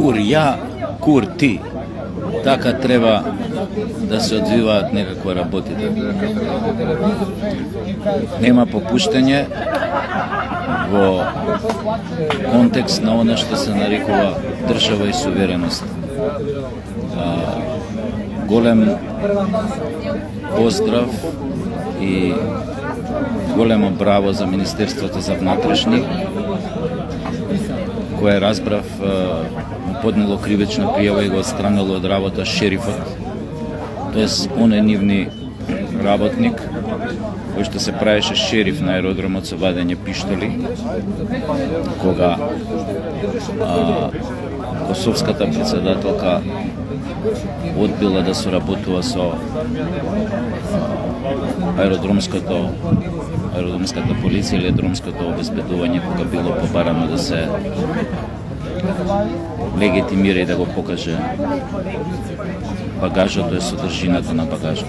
кур ја, кур ти. Така треба да се одвиваат некаква работите. Нема попуштање во контекст на она што се нарекува држава и сувереност. Голем поздрав и големо браво за Министерството за внатрешни, кое разбрав поднело кривична пријава и го отстранило од работа шерифот, тоест оној нивни работник кој што се правеше шериф на аеродромот со вадење пиштоли, кога косовската председателка одбила да соработува со аеродромската полиција или аеродромското обезбедување, кога било побарано да се легитимира и да го покаже багажот, е содржината на багажот.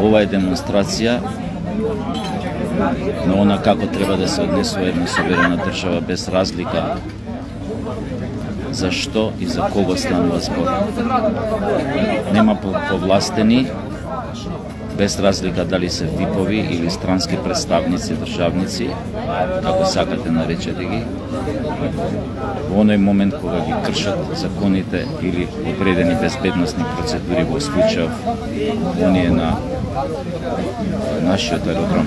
Ова е демонстрација на она како треба да се однесува една суверена држава, без разлика за што и за кого станува збор. Нема повластени, без разлика дали се випови или странски представници, државници, како сакате наречете ги, во оној момент кога ги кршат законите или одредени безбедносни процедури, во случајов оние на нашиот аеродром.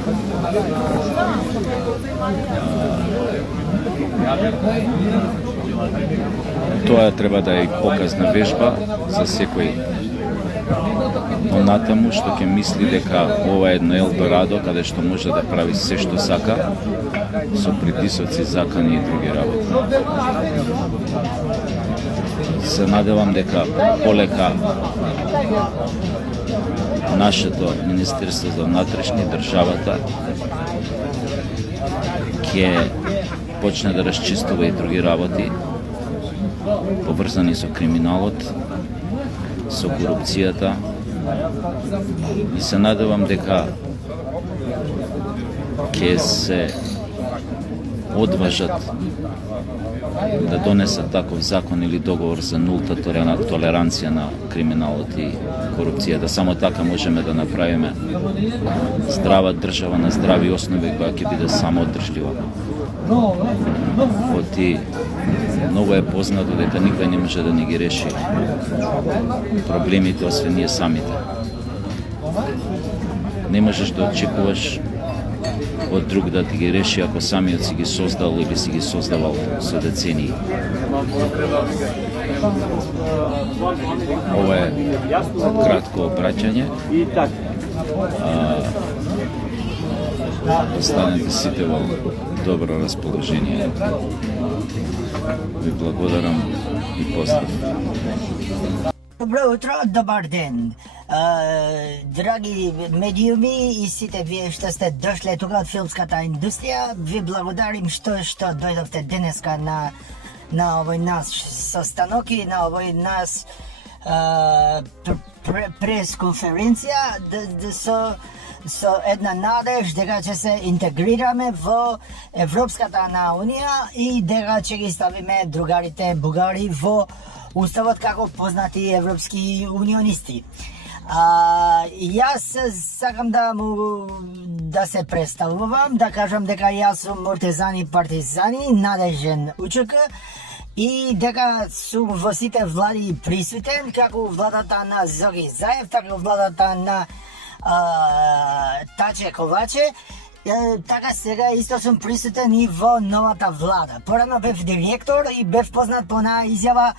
Тоа треба да е показна вежба за секој понатаму што ќе мисли дека ова е едно Елдорадо каде што може да прави се што сака со притисоци, закани и други работи. Се надевам дека полека нашето Министерство за внатрешни, државата, ќе почне да расчистува и други работи поврзани со криминалот, со корупцијата, и се надевам дека ќе се одважат да донесат таков закон или договор за нулта толеранција на криминалот и корупцијата. Само така можеме да направиме здрава држава на здрави основи која ќе биде самоодржлива. Оти многу е познато дека никој не може да ни ги реши проблемите освен ние самите. Не можеш да очекуваш од друг да ти ги реши ако самиот си ги создал или си ги создавал со децении. Ова е кратко обраќање. Останете сите во добро расположение. Ви благодарам и поздрав. Добро утро, добар ден. Драги медиуми и сите вие што сте дошле тука од филмската индустрија, ви благодарим што дојдовте денеска на овој наш состанок и на овој наш пресконференција со една надеж дека ќе се интегрираме во Европската Унија и дека ќе ги ставиме другарите бугари во уставот како познати европски унионисти. Јас сакам да се представувам, да кажам дека јас сум Муртезани Партизани, надежен УЧК, и дека сум во сите влади присутен, како владата на Зоги Заев, така владата на Таче Коваче, така сега исто сум присутен и во новата влада. Порано бев директор и бев познат по една изјава: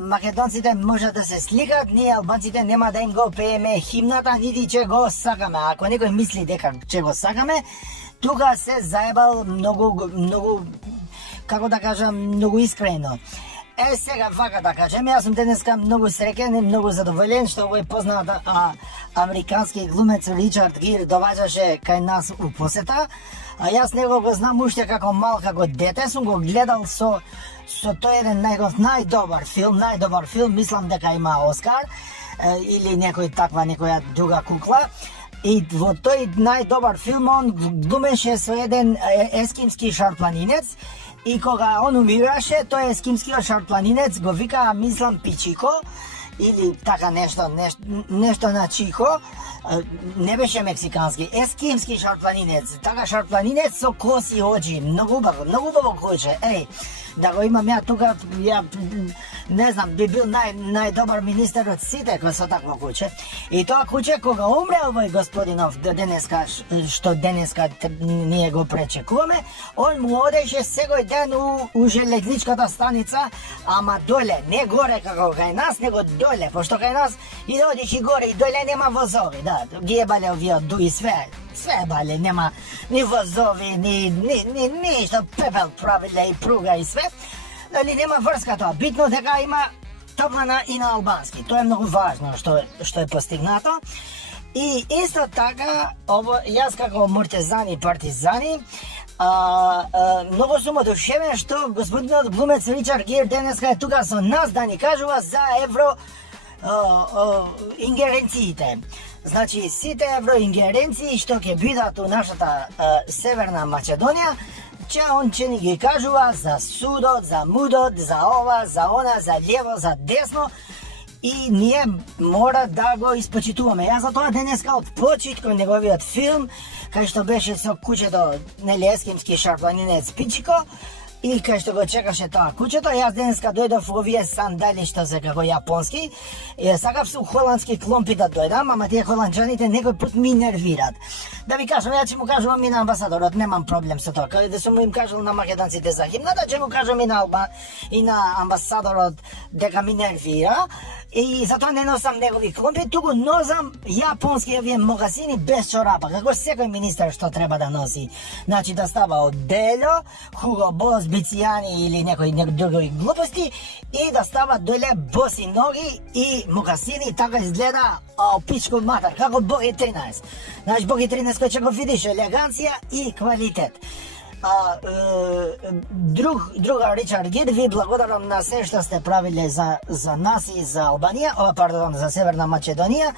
македонците можат да се сликат, ние албанците нема да им го пееме химната, нити ќе го сакаме. Ако некој мисли дека ќе го сакаме, тука се заебал многу, како да кажам, многу искрено. Сега вака да кажем, јас сум денеска многу среќен и многу задоволен што овој познат американски глумец Ричард Гир доваѓаше кај нас у посета. Јас него го знам уште како мал, како дете, сум го гледал со тој еден најдобар филм, мислам дека има Оскар или некоја друга кукла. И во тој најдобар филм он глумеше со еден ескимски шарпланинец И кога он умираше, тој ескимскиот шарпланинец го вика, мислам, Пичико, или така нешто на Чихо, не беше мексикански, ескимски шарпланинец, така шарпланинец со коси очи, многу убаво куче, да го имам ја тука, ја не знам, би бил најдобар министер од сите кој со такво куче. И тоа куче кога умре овој господинов до денеска, што денеска ние го пречекуваме, он му одеше секој ден у железничката станица, ама доле, не горе како кај нас, него доле, пошто кај нас и да одиш и горе и доле нема возови, да, ги ебале овие дуи све бале, нема ни возови, ни што пепел правиле и пруга и све. Дали нема врска тоа, битно дека има топлана и на албански. Тоа е многу важно што е постигнато. И исто така, јас како муртезани и партизани, многу сум одушевен што господинот глумец Ричард Гир денеска е тука со нас да ни кажува за ингеренциите. Значи, сите евроингеренции што ќе бидат у нашата Северна Македонија, он ќе ни ги кажува за судот, за мудот, за ова, за она, за лево, за десно, и ние мора да го испочитуваме. Јас за тоа денеска од почит кон неговиот филм, кај што беше со кучето, нели, ескимски шарпланинец Пичико, и кај што го чекаше тоа кучето, јас денеска дојдов во овие сандали што се како јапонски, сакав су холандски кломпи да дојдам, ама тие холанджаните некој пат ми нервират. Да ви кажам, ја ќе му кажувам и на амбасадорот, немам проблем со тоа. Каде да сум им кажал на македонците за химната, ќе му кажам и на амбасадорот дека ми нервира, и затоа не носам негови кломпи, туку носам јапонски овие могасини без чорапа, како секој министер што треба да носи. Значи да става од бело, Хуго Бос, Бицијани или некои други глупости, и да става доле боси ноги и могасини, така изгледа пичко матар, како Боги 13. Значи Боги 13 кој ќе го видиш, елеганција и квалитет. Друга Ричард Гир, ви благодарам на се што сте правиле за нас и за Албанија, за Северна Македонија,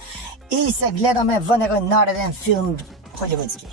и се гледаме во некој нареден филм холивудски.